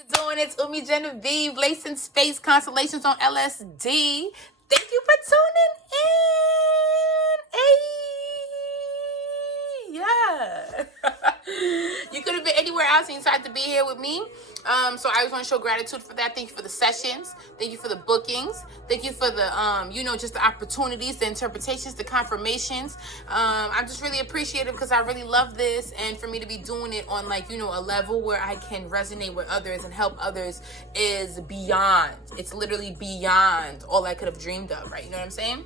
you doing? It's Umi Genevieve, Lacing Space Constellations on LSD. Thank you for tuning in. Hey, yeah. You could have been anywhere else and you decided to be here with me. So I just want to show gratitude for that. Thank you for the sessions. Thank you for the bookings. Thank you for the, just the opportunities, the interpretations, the confirmations. I'm just really appreciative because I really love this. And for me to be doing it on a level where I can resonate with others and help others is beyond. It's literally beyond all I could have dreamed of, right? You know what I'm saying?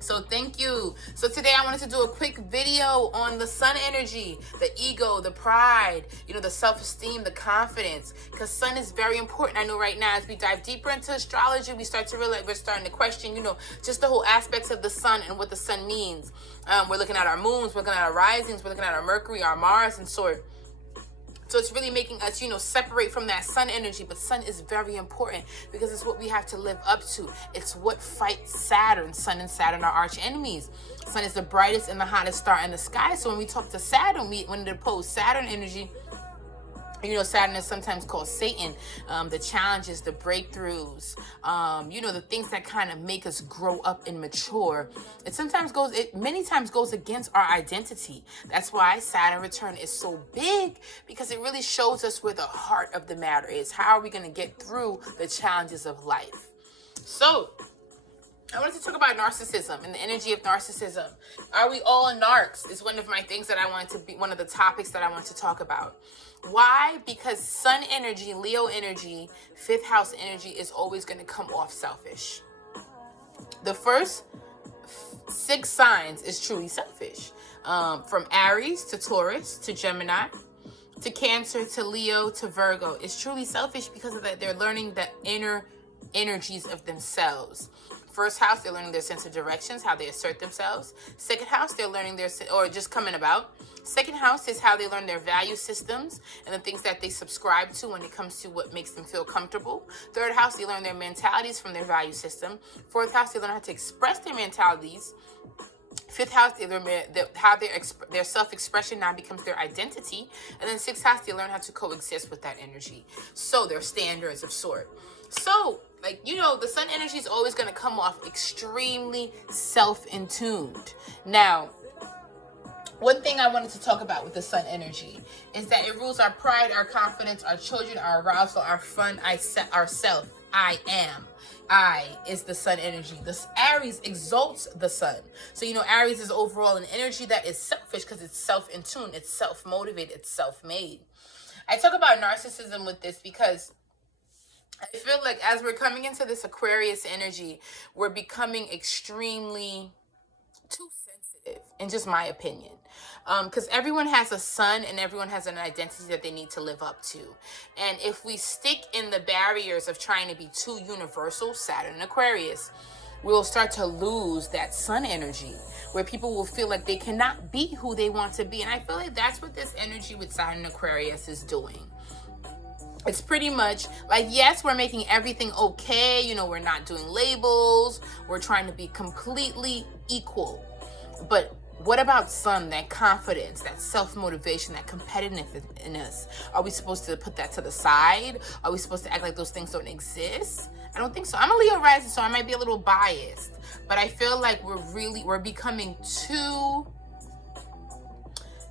So thank you. So today I wanted to do a quick video on the sun energy, the ego, the pride, the self-esteem, the confidence, because sun is very important. I know right now as we dive deeper into astrology, we start to realize we're starting to question, just the whole aspects of the sun and what the sun means. We're looking at our moons, we're looking at our risings, we're looking at our Mercury, our Mars, and sort. So it's really making us, separate from that sun energy. But sun is very important because it's what we have to live up to. It's what fights Saturn. Sun and Saturn are arch enemies. Sun is the brightest and the hottest star in the sky. So when we talk to Saturn, when it opposes Saturn energy, Saturn is sometimes called Satan. The challenges, the breakthroughs, the things that kind of make us grow up and mature. It many times goes against our identity. That's why Saturn return is so big, because it really shows us where the heart of the matter is. How are we going to get through the challenges of life? So I wanted to talk about narcissism and the energy of narcissism. Are we all narcs? Is one of my things that I wanted to be, one of the topics that I want to talk about. Why? Because sun energy, Leo energy, fifth house energy is always going to come off selfish. The first 6 signs is truly selfish. From Aries to Taurus to Gemini to Cancer to Leo to Virgo. It's truly selfish because of that. They're learning the inner energies of themselves. First house, they're learning their sense of directions, how they assert themselves. Second house, they're learning or just coming about. Second house is how they learn their value systems and the things that they subscribe to when it comes to what makes them feel comfortable. Third house, they learn their mentalities from their value system. Fourth house, they learn how to express their mentalities. Fifth house, they learn how their self-expression now becomes their identity. And then sixth house, they learn how to coexist with that energy. So their standards of sort. So, the sun energy is always going to come off extremely self-intuned. Now, one thing I wanted to talk about with the sun energy is that it rules our pride, our confidence, our children, our arousal, our fun, our self. I am. I is the sun energy. This Aries exalts the sun. So, Aries is overall an energy that is selfish because it's self-in-tune, it's self-motivated, it's self-made. I talk about narcissism with this because I feel like as we're coming into this Aquarius energy, we're becoming extremely too sensitive, in just my opinion. Because everyone has a sun and everyone has an identity that they need to live up to. And if we stick in the barriers of trying to be too universal, Saturn and Aquarius, we'll start to lose that sun energy where people will feel like they cannot be who they want to be. And I feel like that's what this energy with Saturn and Aquarius is doing. It's pretty much like, yes, we're making everything okay. We're not doing labels. We're trying to be completely equal. But what about sun, that confidence, that self-motivation, that competitiveness? Are we supposed to put that to the side? Are we supposed to act like those things don't exist? I don't think so. I'm a Leo rising, so I might be a little biased. But I feel like we're becoming too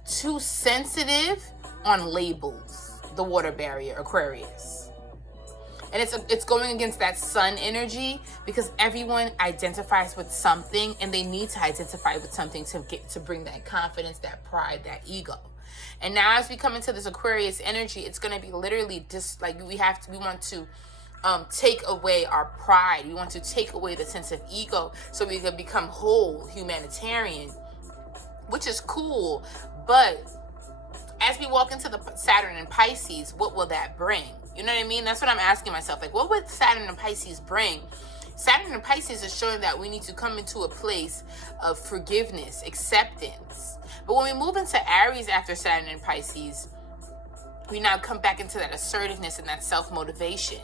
sensitive on labels. The water barrier, Aquarius. And it's going against that sun energy because everyone identifies with something and they need to identify with something to bring that confidence, that pride, that ego. And now as we come into this Aquarius energy, it's going to be literally just like we want to take away our pride. We want to take away the sense of ego so we can become whole, humanitarian, which is cool. But as we walk into the Saturn and Pisces, what will that bring? You know what I mean? That's what I'm asking myself. Like, what would Saturn and Pisces bring? Saturn and Pisces is showing that we need to come into a place of forgiveness, acceptance. But when we move into Aries after Saturn and Pisces, we now come back into that assertiveness and that self-motivation.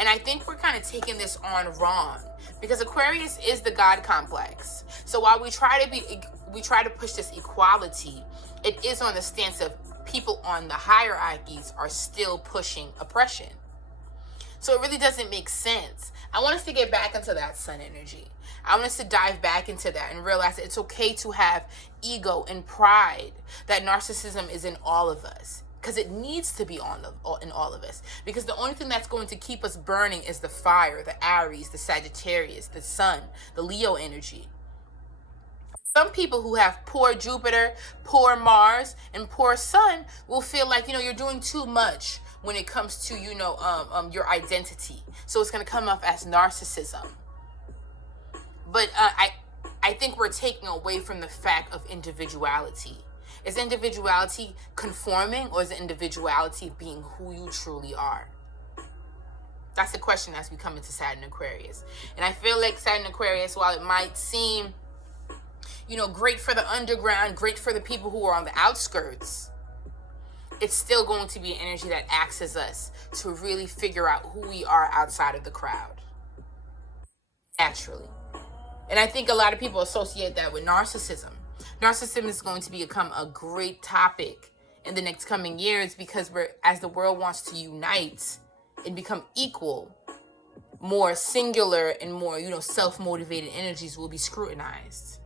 And I think we're kind of taking this on wrong because Aquarius is the God complex. So while we try to push this equality, it is on the stance of people on the hierarchies are still pushing oppression. So it really doesn't make sense. I want us to get back into that sun energy. I want us to dive back into that and realize that it's okay to have ego and pride, that narcissism is in all of us. Because it needs to be in all of us. Because the only thing that's going to keep us burning is the fire, the Aries, the Sagittarius, the sun, the Leo energy. Some people who have poor Jupiter, poor Mars, and poor Sun will feel like, you're doing too much when it comes to, your identity. So it's going to come off as narcissism. But I think we're taking away from the fact of individuality. Is individuality conforming, or is individuality being who you truly are? That's the question as we come into Saturn Aquarius. And I feel like Saturn Aquarius, while it might seem, great for the underground, great for the people who are on the outskirts, it's still going to be an energy that asks us to really figure out who we are outside of the crowd. Naturally. And I think a lot of people associate that with narcissism. Narcissism is going to become a great topic in the next coming years, because as the world wants to unite and become equal, more singular and more, self-motivated energies will be scrutinized.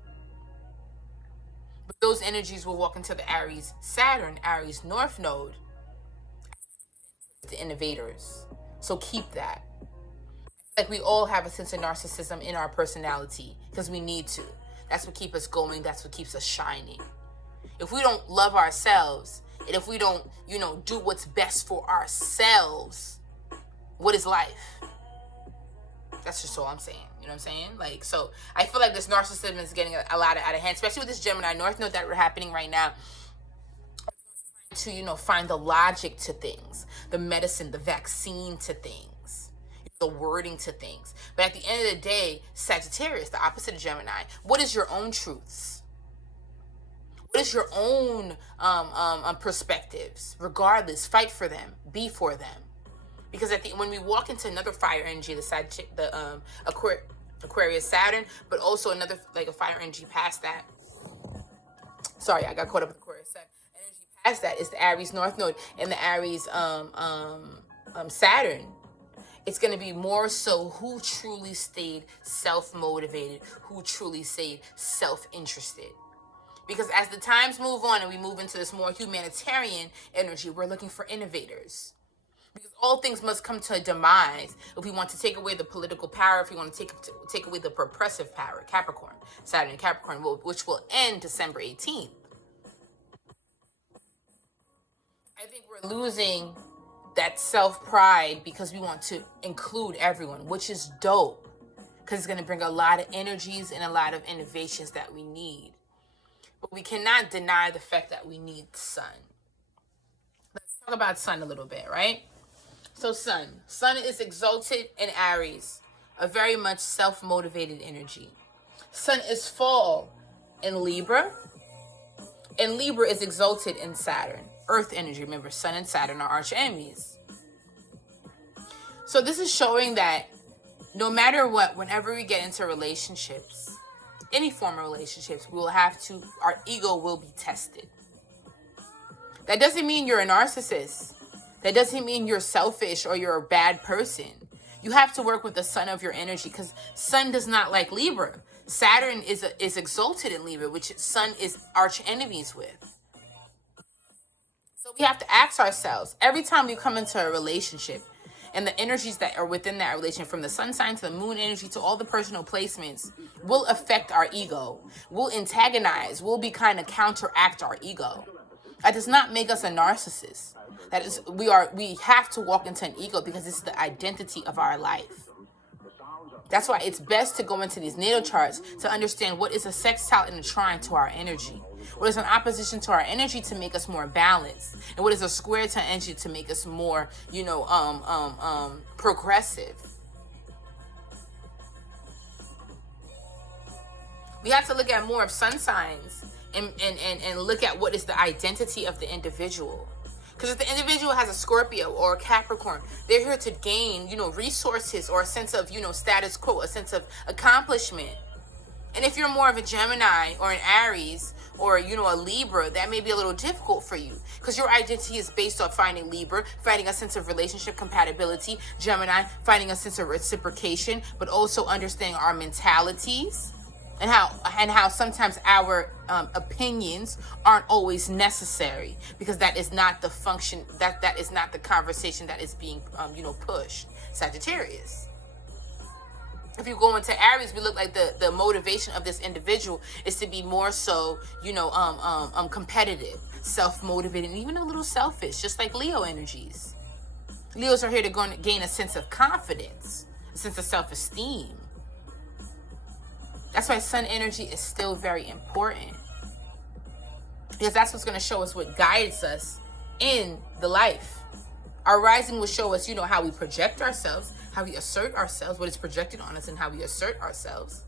But those energies will walk into the Aries Saturn, Aries North Node, the innovators. So keep that. Like, we all have a sense of narcissism in our personality because we need to. That's what keeps us going. That's what keeps us shining. If we don't love ourselves, and if we don't, do what's best for ourselves, what is life? That's just all I'm saying. You know what I'm saying? Like, so I feel like this narcissism is getting a lot out of hand, especially with this Gemini North Node that we're happening right now. To, find the logic to things, the medicine, the vaccine to things, the wording to things. But at the end of the day, Sagittarius, the opposite of Gemini, what is your own truths? What is your own perspectives? Regardless, fight for them, be for them. Because when we walk into another fire energy, the Aquarius Saturn, but also another, like, a fire energy past that. Sorry, I got caught up with Aquarius Saturn. Energy past that is the Aries North Node and the Aries Saturn. It's going to be more so who truly stayed self-motivated, who truly stayed self-interested. Because as the times move on and we move into this more humanitarian energy, we're looking for innovators. Because all things must come to a demise if we want to take away the political power, if we want to take away the oppressive power, Capricorn, Saturn and Capricorn, which will end December 18th. I think we're losing that self-pride because we want to include everyone, which is dope, because it's going to bring a lot of energies and a lot of innovations that we need. But we cannot deny the fact that we need sun. Let's talk about sun a little bit, right? So sun is exalted in Aries, a very much self-motivated energy. Sun is fall in Libra, and Libra is exalted in Saturn, earth energy. Remember, sun and Saturn are arch enemies. So this is showing that no matter what, whenever we get into relationships, any form of relationships, our ego will be tested. That doesn't mean you're a narcissist. That doesn't mean you're selfish or you're a bad person. You have to work with the sun of your energy, because sun does not like Libra. Saturn is exalted in Libra, which sun is arch enemies with. So we have to ask ourselves, every time we come into a relationship, and the energies that are within that relationship, from the sun sign to the moon energy to all the personal placements, will affect our ego, will antagonize, will be kind of counteract our ego. That does not make us a narcissist. That is, we have to walk into an ego because it's the identity of our life. That's why it's best to go into these natal charts to understand what is a sextile and a trine to our energy. What is an opposition to our energy to make us more balanced? And what is a square to energy to make us more, progressive? We have to look at more of sun signs and look at what is the identity of the individual. Because if the individual has a Scorpio or a Capricorn, they're here to gain, resources or a sense of, status quo, a sense of accomplishment. And if you're more of a Gemini or an Aries or, a Libra, that may be a little difficult for you because your identity is based off finding Libra, finding a sense of relationship compatibility, Gemini, finding a sense of reciprocation, but also understanding our mentalities and how sometimes our opinions aren't always necessary because that is not the function, that is not the conversation that is being pushed. Sagittarius. If you go into Aries, we look like the motivation of this individual is to be more so, competitive, self-motivated, and even a little selfish, just like Leo energies. Leos are here to gain a sense of confidence, a sense of self-esteem. That's why sun energy is still very important, because that's what's going to show us what guides us in the life. Our rising will show us, how we project ourselves, how we assert ourselves, what is projected on us, and how we assert ourselves.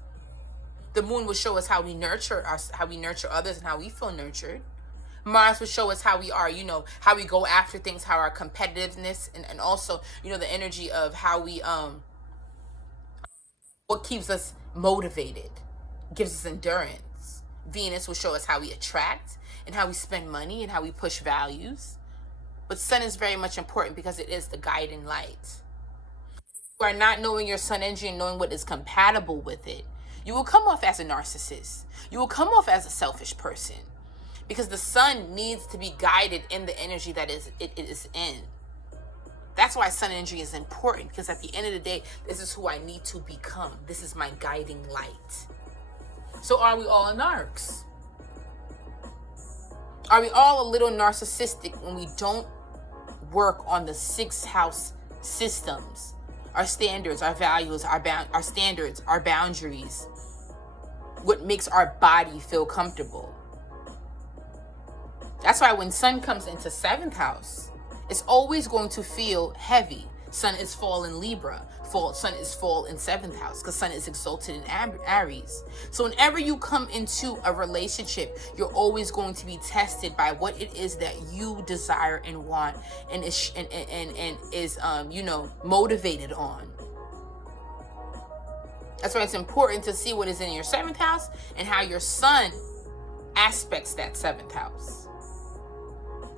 The moon will show us how we nurture others, and how we feel nurtured. Mars will show us how we are, how we go after things, how our competitiveness, and also, the energy of how we, what keeps us motivated, gives us endurance. Venus will show us how we attract and how we spend money and how we push values. But sun is very much important because it is the guiding light. You are not knowing your sun energy and knowing what is compatible with it, you will come off as a narcissist. You will come off as a selfish person because the sun needs to be guided in the energy that it is in. That's why sun energy is important, because at the end of the day, this is who I need to become. This is my guiding light. So are we all narcs? Are we all a little narcissistic when we don't work on the 6th house systems, our standards, our values, our standards, our boundaries, what makes our body feel comfortable? That's why when sun comes into 7th house, it's always going to feel heavy. Sun is fall in Libra. Sun is fall in 7th house because sun is exalted in Aries. So whenever you come into a relationship, you're always going to be tested by what it is that you desire and want and is motivated on. That's why it's important to see what is in your 7th house and how your sun aspects that 7th house.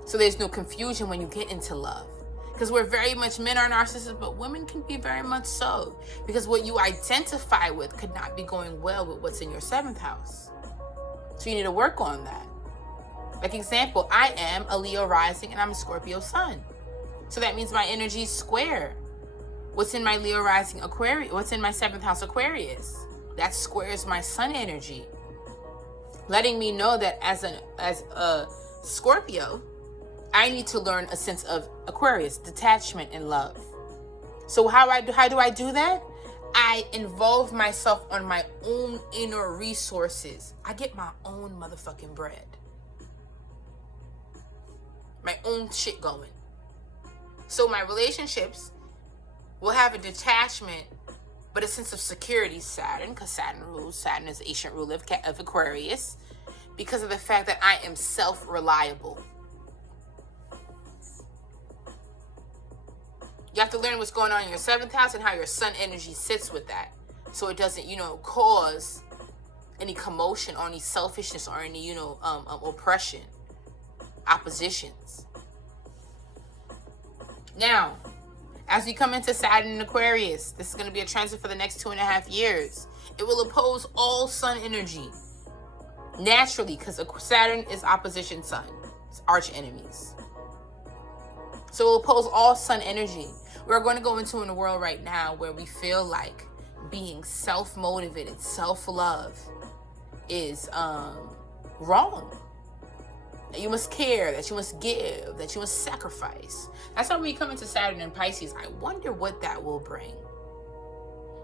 So there's no confusion when you get into love. Because we're very much, men are narcissists, but women can be very much so. Because what you identify with could not be going well with what's in your 7th house. So you need to work on that. Like example, I am a Leo rising and I'm a Scorpio sun. So that means my energy is square. What's in my Leo rising Aquarius? What's in my 7th house Aquarius? That squares my sun energy. Letting me know that as a Scorpio, I need to learn a sense of Aquarius, detachment and love. So how do I do that? I involve myself on my own inner resources. I get my own motherfucking bread. My own shit going. So my relationships will have a detachment, but a sense of security, Saturn, because Saturn rules. Saturn is the ancient ruler of Aquarius, because of the fact that I am self-reliable. You have to learn what's going on in your 7th house and how your sun energy sits with that. So it doesn't, cause any commotion or any selfishness or any, oppression, oppositions. Now, as we come into Saturn and Aquarius, this is going to be a transit for the next 2.5 years. It will oppose all sun energy. Naturally, because Saturn is opposition sun. It's arch enemies. So it will oppose all sun energy. We're going to go into a world right now where we feel like being self-motivated, self-love is wrong. That you must care, that you must give, that you must sacrifice. That's why we come into Saturn and Pisces. I wonder what that will bring.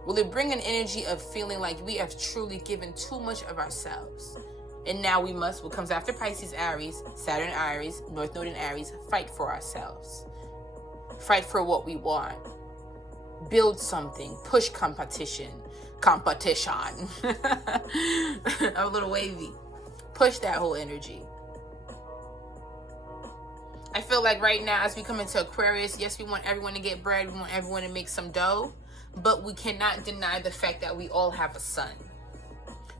Will it bring an energy of feeling like we have truly given too much of ourselves? And now we must, what comes after Pisces, Aries, Saturn, Aries, North Node in Aries, fight for ourselves. Fight for what we want. Build something. Push competition. I'm a little wavy. Push that whole energy. I feel like right now, as we come into Aquarius, yes, we want everyone to get bread. We want everyone to make some dough. But we cannot deny the fact that we all have a sun.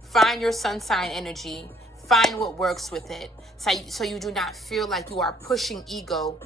Find your sun sign energy. Find what works with it, so you do not feel like you are pushing ego